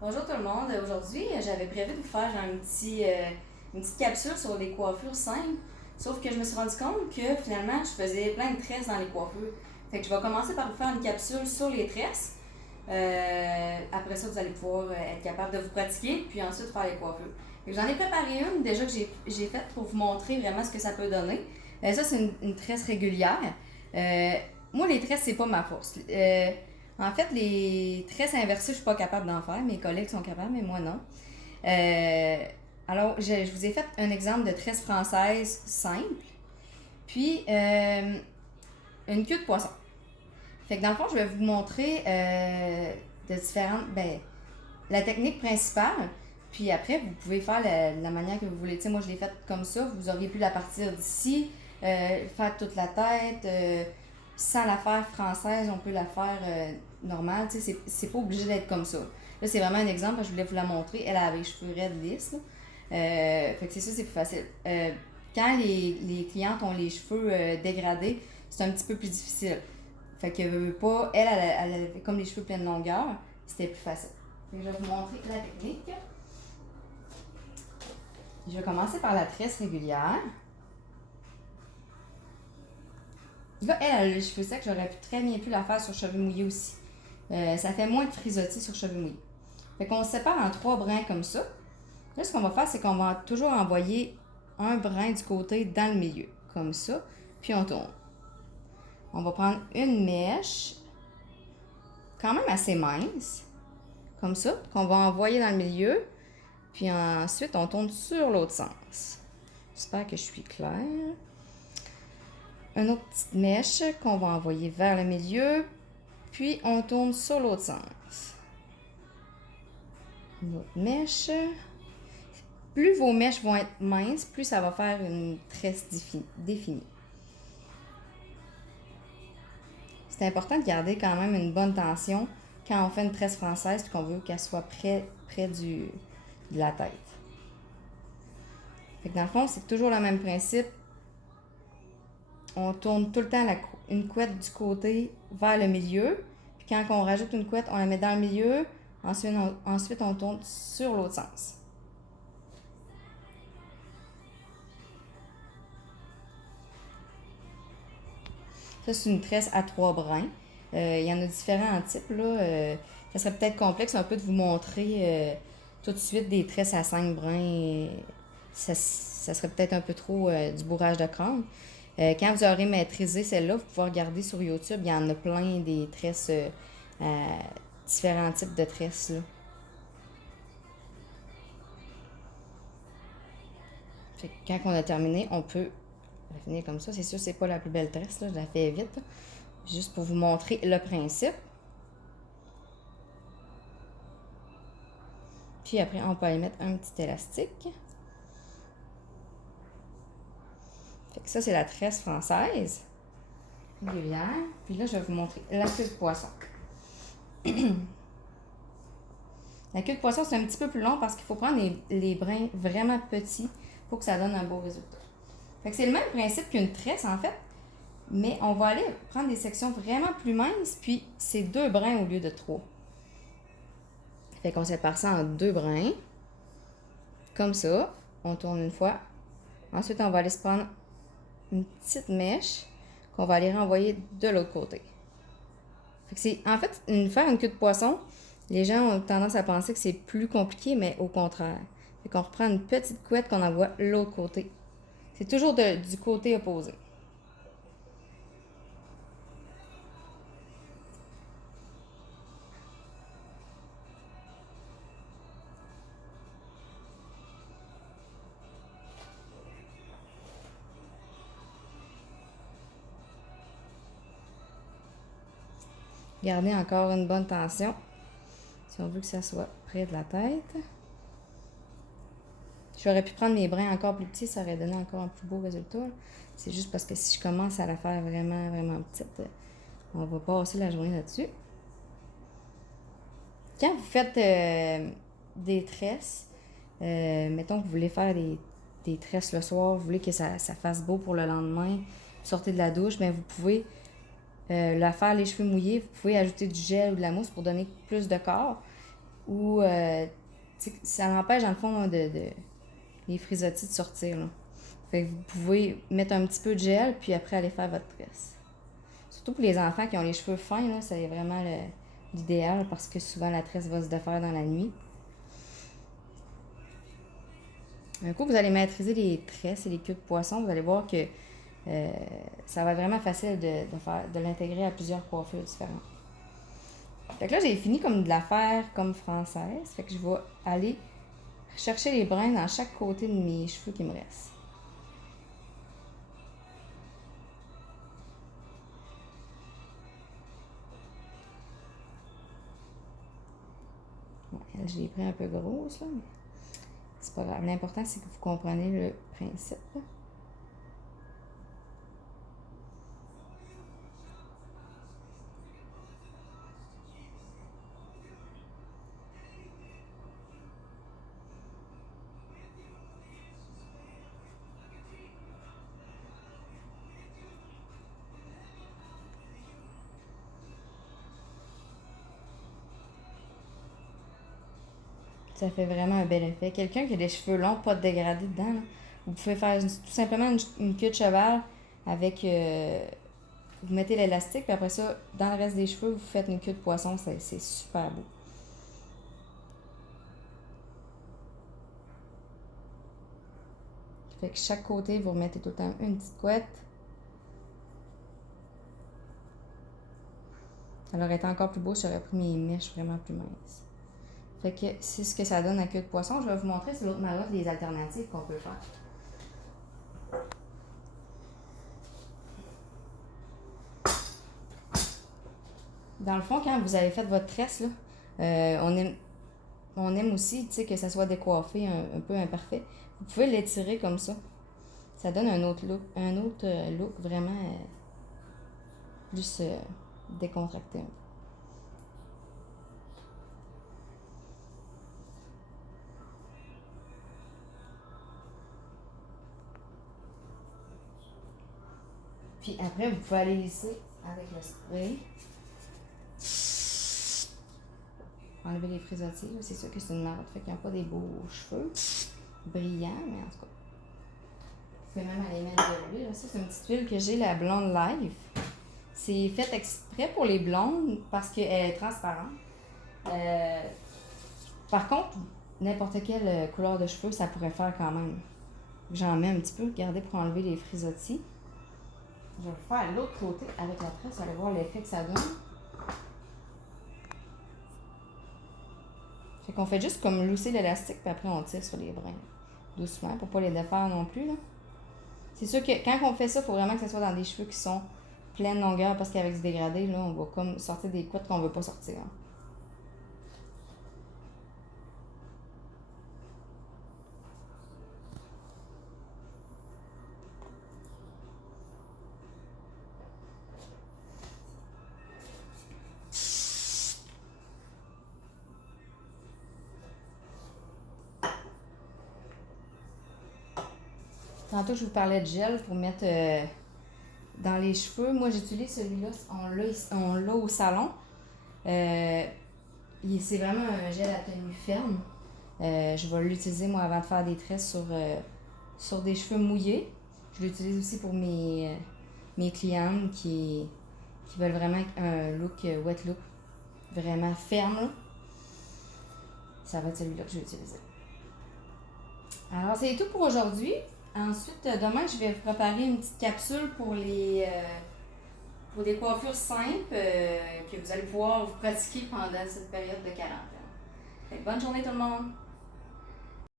Bonjour tout le monde. Aujourd'hui, j'avais prévu de vous faire une petite capsule sur les coiffures simples. Sauf que je me suis rendu compte que finalement, je faisais plein de tresses dans les coiffures. Fait que je vais commencer par vous faire une capsule sur les tresses. Après ça, vous allez pouvoir être capable de vous pratiquer, puis ensuite faire les coiffures. Fait que j'en ai préparé une déjà que j'ai faite pour vous montrer vraiment ce que ça peut donner. Ça, c'est une tresse régulière. Euh, Moi, les tresses, c'est pas ma force. En fait, les tresses inversées, je suis pas capable d'en faire. Mes collègues sont capables, mais moi non. Euh, alors, je vous ai fait un exemple de tresse française simple, puis une queue de poisson. Fait que dans le fond, je vais vous montrer de différentes. La technique principale, puis après, vous pouvez faire la manière que vous voulez. Tu sais, moi, je l'ai faite comme ça. Vous auriez pu la partir d'ici, faire toute la tête. Sans la faire française, on peut la faire normale. Tu sais, c'est pas obligé d'être comme ça. Là, c'est vraiment un exemple, je voulais vous la montrer. Elle avait les cheveux raides lisses. Là. Fait que c'est ça, c'est plus facile. Quand les clientes ont les cheveux dégradés, c'est un petit peu plus difficile. Fait que pas, elle avait comme les cheveux pleine longueur, c'était plus facile. Fait que je vais vous montrer la technique. Je vais commencer par la tresse régulière. Là, elle a les cheveux secs, j'aurais très bien pu la faire sur cheveux mouillés aussi. Ça fait moins de frisottis sur cheveux mouillés. Fait qu'on se sépare en 3 brins comme ça. Là, ce qu'on va faire, c'est qu'on va toujours envoyer un brin du côté dans le milieu, comme ça, puis on tourne. On va prendre une mèche, quand même assez mince, comme ça, qu'on va envoyer dans le milieu, puis ensuite on tourne sur l'autre sens. J'espère que je suis claire. Une autre petite mèche qu'on va envoyer vers le milieu, puis on tourne sur l'autre sens. Une autre mèche. Plus vos mèches vont être minces, plus ça va faire une tresse définie. C'est important de garder quand même une bonne tension quand on fait une tresse française et qu'on veut qu'elle soit près de la tête. Fait que dans le fond, c'est toujours le même principe. On tourne tout le temps une couette du côté vers le milieu. Puis quand on rajoute une couette, on la met dans le milieu. Ensuite, on tourne sur l'autre sens. Ça, c'est une tresse à 3 brins. Il y en a différents types. Là. Ça serait peut-être complexe un peu de vous montrer tout de suite des tresses à 5 brins. Ça serait peut-être un peu trop du bourrage de crâne. Quand vous aurez maîtrisé celle-là, vous pouvez regarder sur YouTube. Il y en a plein des tresses, différents types de tresses. Là. Fait que quand on a terminé, on peut finir comme ça. C'est sûr, c'est pas la plus belle tresse. Là. Je la fais vite. Là. Juste pour vous montrer le principe. Puis après, on peut aller mettre un petit élastique. Fait que ça, c'est la tresse française régulière. Puis là, je vais vous montrer la queue de poisson. La queue de poisson, c'est un petit peu plus long parce qu'il faut prendre les brins vraiment petits pour que ça donne un beau résultat. Fait que c'est le même principe qu'une tresse, en fait, mais on va aller prendre des sections vraiment plus minces, puis c'est 2 brins au lieu de 3. Fait qu'on sépare ça en 2 brins, comme ça. On tourne une fois. Ensuite, on va aller se prendre une petite mèche qu'on va aller renvoyer de l'autre côté. Fait que c'est, en fait, faire une queue de poisson, les gens ont tendance à penser que c'est plus compliqué, mais au contraire. Fait qu'on reprend une petite couette qu'on envoie de l'autre côté. C'est toujours du côté opposé. Gardez encore une bonne tension si on veut que ça soit près de la tête. J'aurais pu prendre mes brins encore plus petits, ça aurait donné encore un plus beau résultat. C'est juste parce que si je commence à la faire vraiment, vraiment petite, on va passer la journée là-dessus. Quand vous faites des tresses, mettons que vous voulez faire des tresses le soir, vous voulez que ça fasse beau pour le lendemain, vous sortez de la douche, mais vous pouvez la faire les cheveux mouillés, vous pouvez ajouter du gel ou de la mousse pour donner plus de corps. Ou ça l'empêche, dans le fond, les frisottis de sortir. Là. Fait que vous pouvez mettre un petit peu de gel, puis après aller faire votre tresse. Surtout pour les enfants qui ont les cheveux fins, là, c'est vraiment l'idéal parce que souvent la tresse va se défaire dans la nuit. Un coup, vous allez maîtriser les tresses et les queues de poisson, vous allez voir que ça va être vraiment facile de l'intégrer à plusieurs coiffures différentes. Fait que là, j'ai fini comme de la faire comme française. Fait que je vais aller chercher les brins dans chaque côté de mes cheveux qui me restent. Bon, je l'ai pris un peu grosse, là, mais c'est pas grave. L'important, c'est que vous comprenez le principe, là. Ça fait vraiment un bel effet. Quelqu'un qui a des cheveux longs, pas de dégradé dedans, là, vous pouvez faire tout simplement une queue de cheval avec... vous mettez l'élastique, puis après ça, dans le reste des cheveux, vous faites une queue de poisson. C'est super beau. Fait que chaque côté, vous remettez tout le temps une petite couette. Ça aurait été encore plus beau, j'aurais pris mes mèches vraiment plus minces. Fait que c'est ce que ça donne à queue de poisson. Je vais vous montrer sur l'autre marotte les alternatives qu'on peut faire. Dans le fond, quand vous avez fait votre tresse, là, on aime aussi que ça soit décoiffé, un peu imparfait. Vous pouvez l'étirer comme ça. Ça donne un autre look vraiment plus décontracté. Puis après, vous pouvez aller lisser avec le spray. Enlever les frisottis. C'est sûr que c'est une marotte, fait qu'il n'y a pas des beaux cheveux brillants, mais en tout cas. Vous pouvez même aller mettre de l'huile. Ça, c'est une petite huile que j'ai, la Blonde Life. C'est fait exprès pour les blondes parce qu'elle est transparente. Par contre, n'importe quelle couleur de cheveux, ça pourrait faire quand même. J'en mets un petit peu, regardez, pour enlever les frisottis. Je vais le faire à l'autre côté avec la tresse, vous allez voir l'effet que ça donne. Fait qu'on fait juste comme lousser l'élastique, puis après on tire sur les brins. Doucement, pour pas les défaire non plus, là. C'est sûr que quand on fait ça, il faut vraiment que ce soit dans des cheveux qui sont pleine longueur, parce qu'avec du dégradé, là, on va comme sortir des couettes qu'on veut pas sortir. Hein. Tantôt, je vous parlais de gel pour mettre dans les cheveux. Moi, j'utilise celui-là. On l'a au salon. C'est vraiment un gel à tenue ferme. Je vais l'utiliser, moi, avant de faire des tresses sur des cheveux mouillés. Je l'utilise aussi pour mes clientes qui veulent vraiment un look, wet look, vraiment ferme. Là. Ça va être celui-là que je vais utiliser. Alors, c'est tout pour aujourd'hui. Ensuite, demain, je vais vous préparer une petite capsule pour pour des coiffures simples que vous allez pouvoir vous pratiquer pendant cette période de quarantaine. Bonne journée tout le monde!